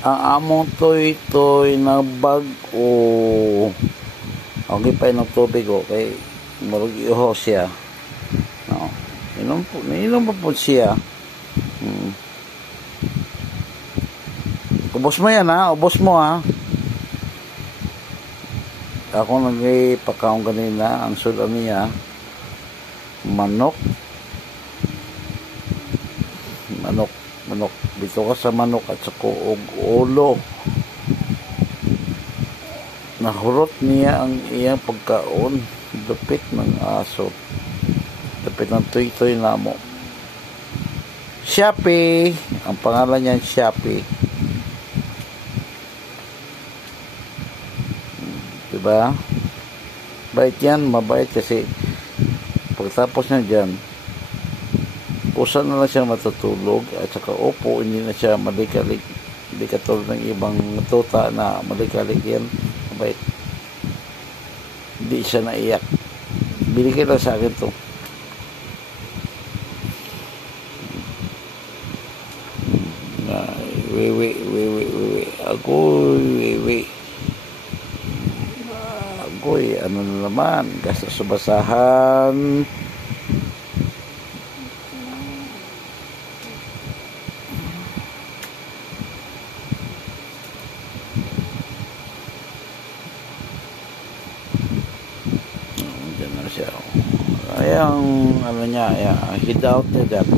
ang among toy na bag o okay pa ng tubig okay marag iho siya no inom pa po siya ubos mo yan ha ubos mo ha ako nagpakaon kanina ang sudan niya manok dito ka sa manok at sa kuog ulo nahurot niya ang iyang pagkaon dapit ng aso dapit ng toy namo Shopee ang pangalan niya Shopee diba bait yan mabait kasi pagtapos niya dyan pusa na lang siya matutulog at saka upo hindi na siya malikalik hindi katulad ng ibang tuta na malikalik yan mabait hindi siya naiyak binigay lang sa akin to agoy ano na naman gastos sa basahan ang ano niya hid out niya dyan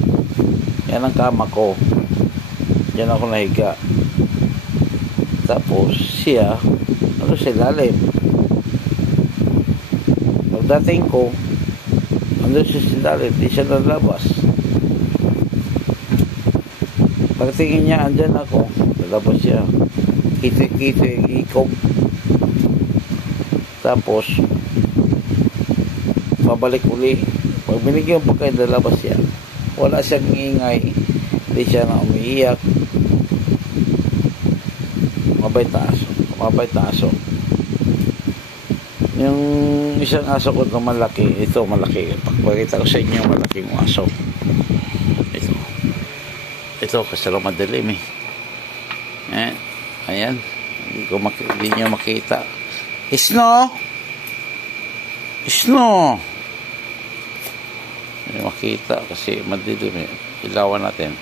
yan ang kama ko dyan ako nahiga tapos siya ano sa ilalim pagdating ko andun siya sa ilalim di siya lalabas pagtingin niya andyan ako lalabas siya kito ikog tapos babalik uli pag binigyan pa kayo lalabas siya wala siyang ingay hindi siya na umiiyak mabait na aso yung isang aso ko na malaki ito malaki pagpakita ko sa inyo malaking aso ito kasi madilim ayan hindi nyo makita Snow hindi makita kasi madilim ilawan natin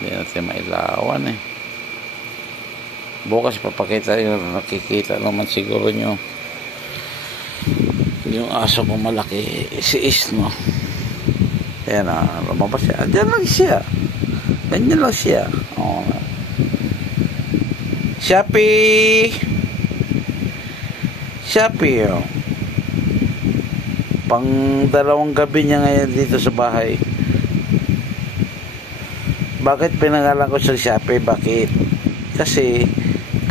hindi natin mailawan bukas papakita yun nakikita naman siguro nyo yung aso ko malaki si Snow ayan lumabas siya dyan lang siya ganyan lang siya Shopee pang 2 gabi niya ngayon dito sa bahay bakit pinangalan ko sa Shopee bakit kasi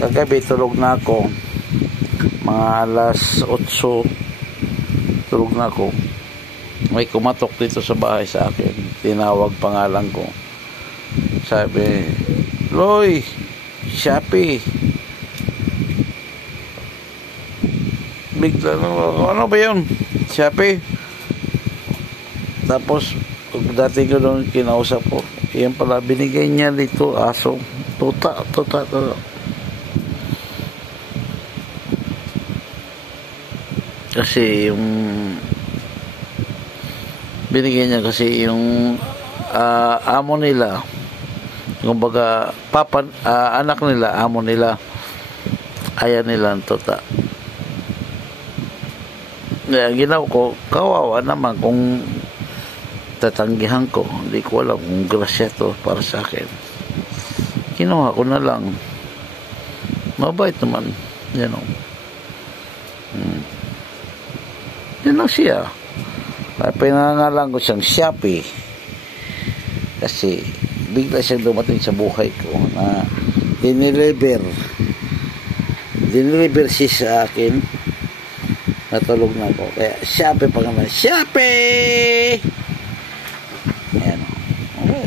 kagabi tulog na ako mga alas 8 tulog na ako may kumatok dito sa bahay sa akin tinawag pangalan ko sabi Loy Shopee bigla ano ba yun Shopee tapos dati ko doon kinausap ko yan pala binigay niya dito aso tuta kasi yung binigay niya kasi yung amo nila kumbaga anak nila amo nila ayan nila ang tuta ginaw ko kawawa naman kung tatanggihan ko hindi ko alam kung grasya to para sa akin kinuha ko na lang mabait naman yan yan lang siya pinangalan ko siyang Shopee kasi bigla siyang dumating sa buhay ko na diniliver siya sa akin natulog na ako kaya Shopee pangalan Shopee ayan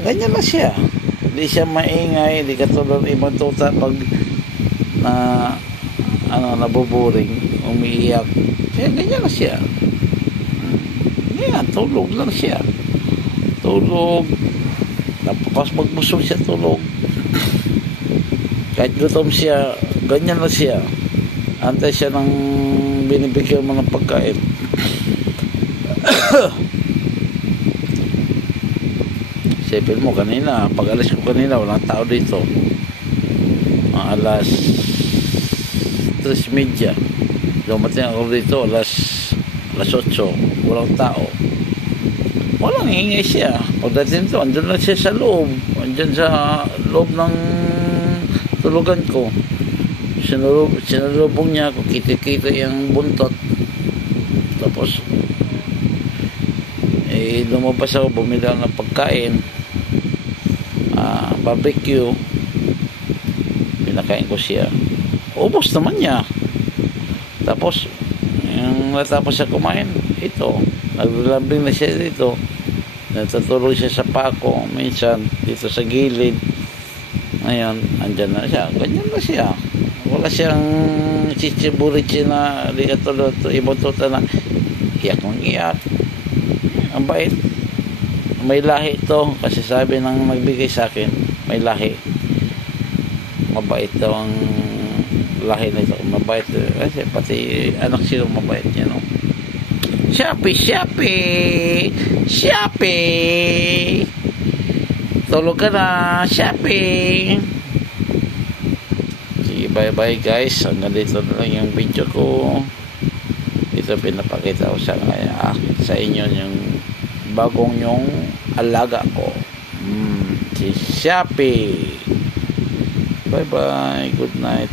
ganyan lang siya hindi siya maingay hindi katulad ibang tuta pag nabuburing umiiyak kaya ganyan lang siya yan tulog lang siya tulog napapas magbusog siya tulog Kahit gutom siya, ganyan na siya. Antay siya ng binibigyan mo ng pagkain. Isipin mo kanina, pag alis ko kanina, walang tao dito. Alas 3:30. Dumating ako dito, alas 8. Walang tao. Walang hingi siya. Pagdating to, andun na siya sa loob. Andun sa loob ng tulugan ko. Sinulubong niya ako, kita-kita yung buntot. Tapos lumabas ako, bumili ng pagkain, barbecue, pinakain ko siya, ubos naman niya. Tapos yung natapos siya kumain, ito, naglalambing na siya dito, natutulog siya sa pako minsan dito sa gilid. Ngayon, andyan na siya, ganyan na siya. Wala siyang chichiburichi na di katulad ibang tuta na iyak ng iyak. Ang bait. May lahi ito kasi sabi ng nagbigay sa akin, may lahi. Mabait daw ang lahi nito. Mabait kasi pati anak silang mabait niya, no? Shopee! Tulog ka na, Shopee! Sige, bye guys. Hanggang dito na lang yung video ko. Ito pinapakita ko sa inyo yung bagong yung alaga ko, si Shopee. Bye bye, good night.